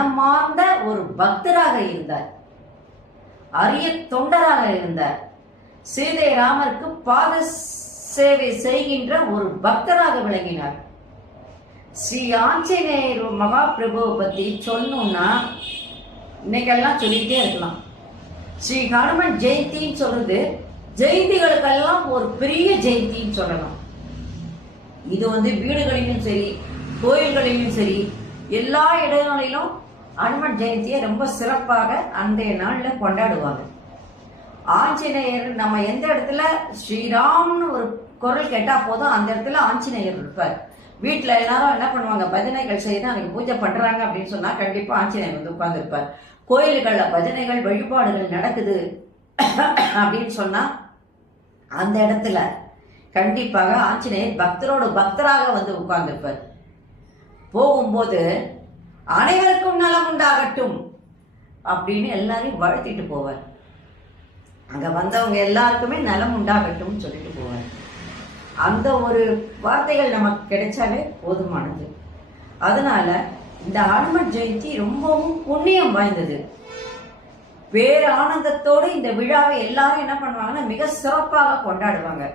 மனமார்ந்த ஒரு பக்தராக இருந்தார், அரிய தொண்டராக இருந்தார். சீதை ராமருக்கு பாத சேவை செய்கின்ற ஒரு பக்தராக விளங்கினார். ஸ்ரீ ஆஞ்சநேயர் மகாபிரபுவை பத்தி சொல்லணும்னா இன்னைக்கெல்லாம் சொல்லிட்டே இருக்கலாம். ஸ்ரீ ஹனுமன் ஜெயந்தின்னு சொல்றது ஜெயந்திகளுக்கெல்லாம் ஒரு பெரிய ஜெயந்தின்னு சொல்லலாம். இது வீடுகளிலும் சரி, கோயில்களிலும் சரி, எல்லா இடங்களிலும் ஹனுமன் ஜெயந்தியை ரொம்ப சிறப்பாக அன்றைய நாள்ல கொண்டாடுவாங்க. ஆஞ்சநேயர் நம்ம எந்த இடத்துல ஸ்ரீராம்னு ஒரு குரல் கேட்டா போதும் அந்த இடத்துல ஆஞ்சநேயர் இருப்பார். வீட்டுல எல்லாரும் என்ன பண்ணுவாங்க, பஜனைகள் செய்து அன்னைக்கு பூஜை பண்றாங்க அப்படின்னு சொன்னா கண்டிப்பா ஆஞ்சநேயர் உட்கார்ந்து இருப்பார். கோயில்கள்ல பஜனைகள் வழிபாடுகள் நடக்குது அப்படின்னு சொன்னா அந்த இடத்துல கண்டிப்பாக ஆஞ்சநேயர் பக்தரோடு பக்தராக உட்கார்ந்துருப்பார். போகும்போது அனைவருக்கும் நலம் உண்டாகட்டும் அப்படின்னு எல்லாரையும் வாழ்த்திட்டு போவார். அங்க வந்தவங்க எல்லாருக்குமே நலம் உண்டாகட்டும் சொல்லிட்டு போவார். அந்த ஒரு வார்த்தைகள் நமக்கு கிடைச்சாலே போதுமானது. அதனால இந்த ஹனுமன் ஜெயந்தி ரொம்பவும் புண்ணியம் வாய்ந்தது. பேர் ஆனந்தத்தோடு இந்த விழாவை எல்லாரும் என்ன பண்ணுவாங்கன்னா மிக சிறப்பாக கொண்டாடுவாங்க.